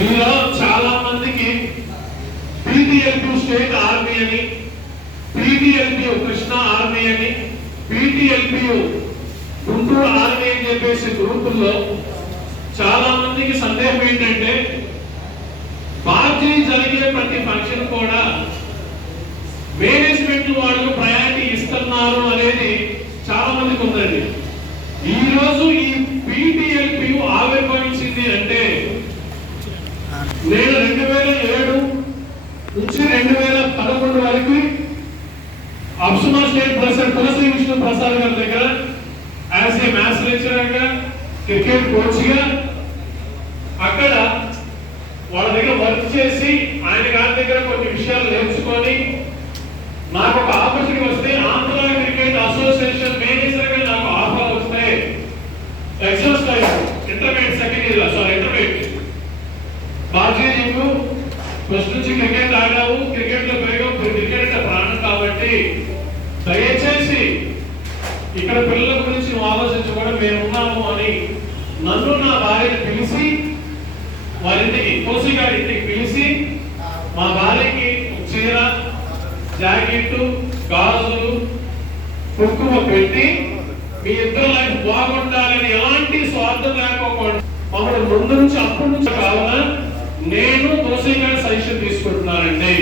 మీలో చాలా మందికి పీటీఎల్పీ స్టేట్ ఆర్మీ అని, పీటీఎల్పీ కృష్ణ ఆర్మీ అని, పీటీఎల్పీ గుంటూరు ఆర్మీ అని చెప్పేసి గ్రూపుల్లో చాలా మందికి సందేహం ఏంటంటే పార్టీ జరిగే ప్రతి ఫంక్షన్ కూడా మేనేజ్మెంట్ వాళ్ళు ప్రయారిటీ ఇస్తున్నారు అనేది చాలా మందికి ఉందండి. ఈ రోజు ఈ పీటీఎల్పీ ఆవిర్భవించింది అంటే నేను 2007 నుంచి 2011 వరకు అప్సమా స్టేట్ ప్రెసిడెంట్ తులసి విష్ణు ప్రసాద్ గారి దగ్గర యాజ్ ఏ మ్యాథ్స్ లెక్చరర్ గా, క్రికెట్ కోచ్ గా అక్కడ వాళ్ళ దగ్గర వర్క్ చేసి ఆయన గారి దగ్గర కొన్ని విషయాలు నేర్చుకొని నాకు ఒక ఆపర్చునిటీ వస్తే ఆంధ్ర క్రికెట్ అసోసియేషన్ మేనేజర్ గా నాకు ఆఫర్ వస్తే exams intermediate second year intermediate బాజీ నీకు ఫస్ట్ నుంచి క్రికెట్ ఆడావు, క్రికెట్ లో పెరిగావు, క్రికెట్ అంటే ప్రాణం కాబట్టి దయచేసి ఇక్కడ పిల్లల గురించి నువ్వు ఆలోచించుకోవడం మేము ఉన్నాము అని నన్ను నా భార్యను పిలిచి వారింటికి కోసి గారి ఇంటికి పిలిచి మా భార్యకి చీర, జాకెట్, గాజులు, కుంకుమ పెట్టి మీ ఇద్దరు లైఫ్ బాగుండాలని ఎలాంటి స్వార్థం లేకపోకుండా మమ్మల్ని ముందు నుంచి అప్పటి నుంచి కావున నేను దోషి గారి సజెషన్ తీసుకుంటున్నానండి.